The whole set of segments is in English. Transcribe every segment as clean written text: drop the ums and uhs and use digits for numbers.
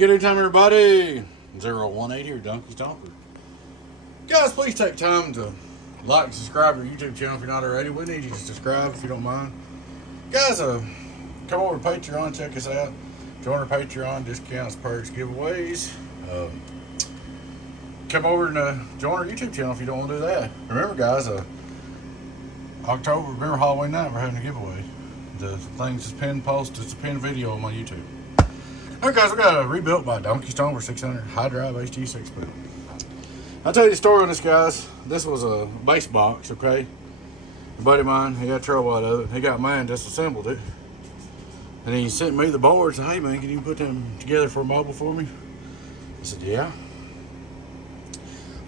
good anytime, everybody. 018 here, Donkey Stomper. Guys, please take time to like and subscribe to our YouTube channel if you're not already. We need you to subscribe if you don't mind. Guys, come over to Patreon, check us out. Join our Patreon, discounts, perks, giveaways. Come over and join our YouTube channel if you don't want to do that. Remember, guys, October, remember Halloween night, we're having a giveaway. The thing's just pinned post, it's a pinned video on my YouTube. Alright guys, we got a rebuilt by Donkey Stomper 600 high drive HD 6Pill. I'll tell you the story on this, guys. This was a base box, okay? A buddy of mine, he had trouble out of it. He got mad and disassembled it. And he sent me the boards and said, hey man, can you put them together for a mobile for me? I said, yeah.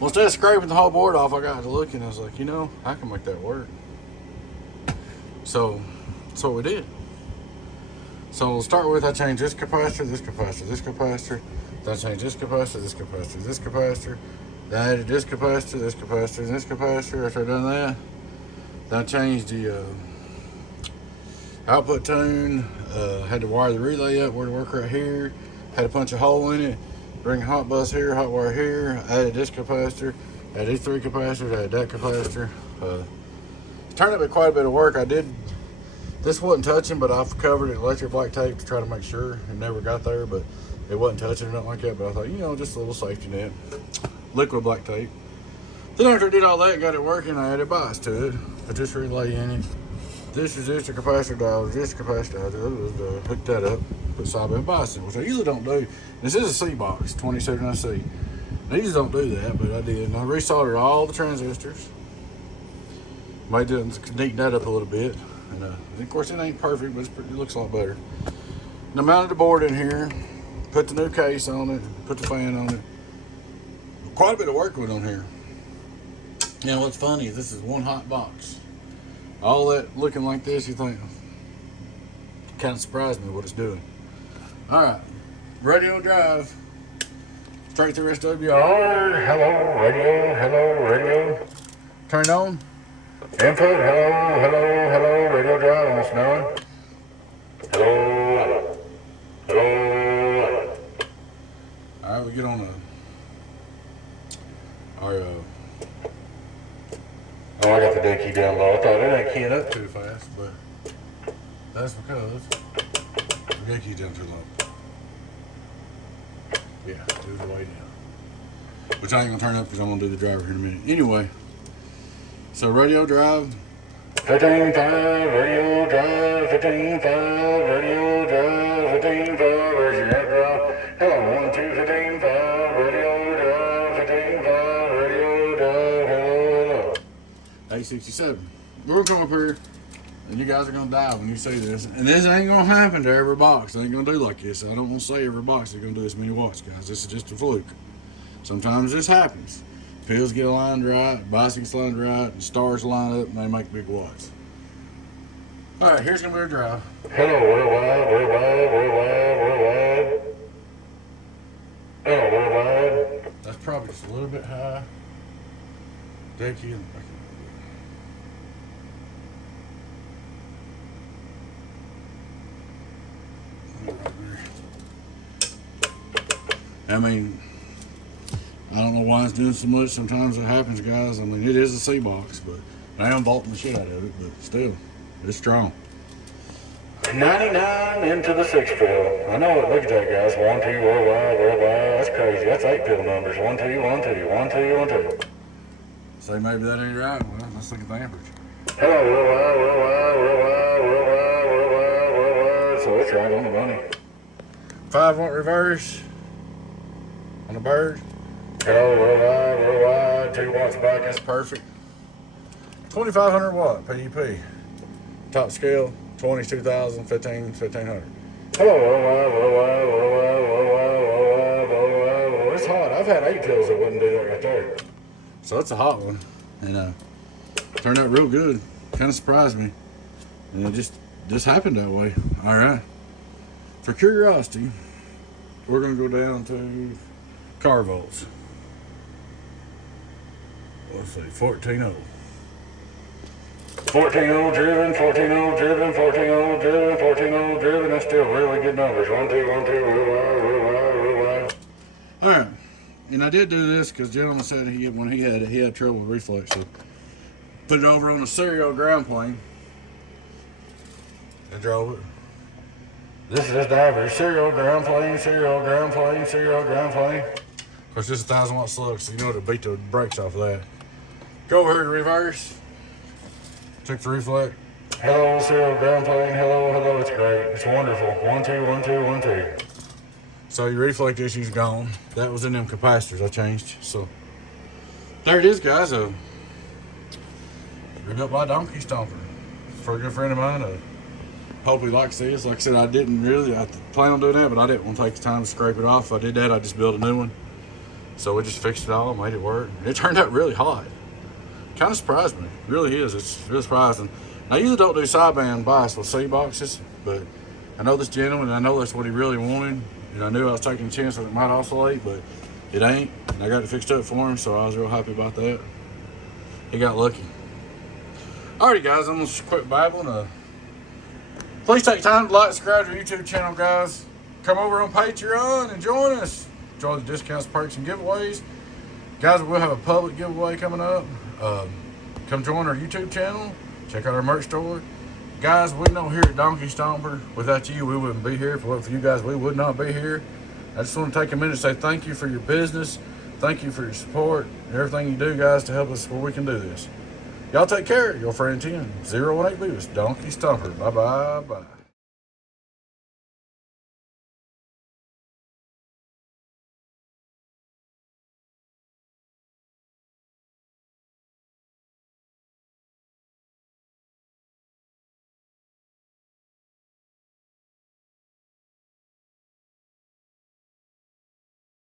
Well, instead of scraping the whole board off, I got to looking and I was like, you know, I can make that work. So that's what we did. So we'll start with, I changed this capacitor, this capacitor, this capacitor. Then I changed this capacitor, this capacitor, this capacitor. Then I added this capacitor, this capacitor, and this capacitor. After I done that, then I changed the output tune. Had to wire the relay up where to work right here. Had to punch a hole in it. Bring a hot bus here, hot wire here. Added this capacitor. Added these three capacitors. Added that capacitor. It turned out to be quite a bit of work. This wasn't touching, but I've covered it in electric black tape to try to make sure it never got there, but it wasn't touching or nothing like that. But I thought, you know, just a little safety net. Liquid black tape. Then after I did all that, got it working, I added bias to it. Put this relay in it. This resistor capacitor dial, this capacitor dial, hooked that up, put sideband bias in, which I usually don't do. This is a C box, 2879C. I usually don't do that, but I did. And I resoldered all the transistors. Might neaten that up a little bit. And of course it ain't perfect, but it looks a lot better. And I mounted the board in here, put the new case on it, put the fan on it. Quite a bit of work went on here. You know what's funny is this is one hot box. All that looking like this, you think, kind of surprised me what it's doing. All right, radio drive, straight through SWR. Hello, radio. Turn it on. Input, hello, radio drive, almost knowing. Hello. All right, we get on our, I got the dead key down low. I thought it ain't keying up too fast, but that's because the dead key's down too low. Yeah, do the way down. Which I ain't gonna turn up because I'm gonna do the driver here in a minute. Anyway. So radio drive, 15.5, radio drive, 15.5, radio drive, 15.5, where's your head drive? Hello, 1, 2, 15.5, radio drive, 15.5, radio drive, hello. 867. We're gonna come up here, and you guys are gonna die when you see this. And this ain't gonna happen to every box. They ain't gonna do like this. I don't wanna say every box is gonna do this many watts, guys. This is just a fluke. Sometimes this happens. Pills get aligned right, bicycles aligned right, and stars line up, and they make big watts. All right, here's gonna be our drive. Hello, worldwide. Hello, worldwide. That's probably just a little bit high. Dead key in the back. I mean, I don't know why it's doing so much. Sometimes it happens, guys. I mean, it is a C box, but I am vaulting the shit out of it, but still, it's strong. 99 into the 6Pill. I know it. Look at that, guys. 1, 2, worldwide. That's crazy. That's 8Pill numbers. 1, 2, 1, 2, 1, 2, 1, 2. Say maybe that ain't right. Well, let's look at the amperage. Hello, worldwide. So it's right on the money. 5-watt reverse on the bird. Hello, worldwide, 2 watts back, that's perfect. 2,500 watt PUP. Top scale, 20s, 2000, 15, 1500. Hello, worldwide. It's hot. I've had 8 pills that wouldn't do that right there. So it's a hot one. And turned out real good. Kind of surprised me. And it just happened that way. All right. For curiosity, we're going to go down to car volts. Let's see, 14.0. 14.0 driven, 14.0 driven, 14.0 driven, 14.0 driven. That's still really good numbers. 1, 2, 1, 2, real wide, All right, and I did do this because gentleman said when he had trouble with reflex. So put it over on a serial ground plane and drove it. This is just the average serial ground plane, serial ground plane, serial ground plane. Of course, this is a 1,000-watt slug, so you know it'll beat the brakes off of that. Go over here to reverse. Check the reflect. Hello, serial ground plane. Hello, hello. It's great. It's wonderful. 1, 2, 1, 2, 1, 2. So your reflect issue's gone. That was in them capacitors I changed. So there it is, guys. Rebuilt by Donkey Stomper for a good friend of mine. Hope he likes this. Like I said, I plan on doing that, but I didn't want to take the time to scrape it off. If I did that, I'd just build a new one. So we just fixed it all, made it work. It turned out really hot. Kind of surprised me. It really is. It's really surprising. I usually don't do sideband bias with C boxes, but I know this gentleman, and I know that's what he really wanted. And I knew I was taking a chance that it might oscillate, but it ain't. And I got it fixed up for him, so I was real happy about that. He got lucky. Alrighty, guys, I'm going to quit babbling. Please take time to like, subscribe to our YouTube channel, guys. Come over on Patreon and join us. Enjoy the discounts, perks, and giveaways. Guys, we'll have a public giveaway coming up. Come join our YouTube channel. Check out our merch store. Guys, we know here at Donkey Stomper, without you, we wouldn't be here. If it wasn't for you guys, we would not be here. I just want to take a minute to say thank you for your business. Thank you for your support and everything you do, guys, to help us where we can do this. Y'all take care. Your friend 10, 018 Lewis, Donkey Stomper. Bye-bye. Bye.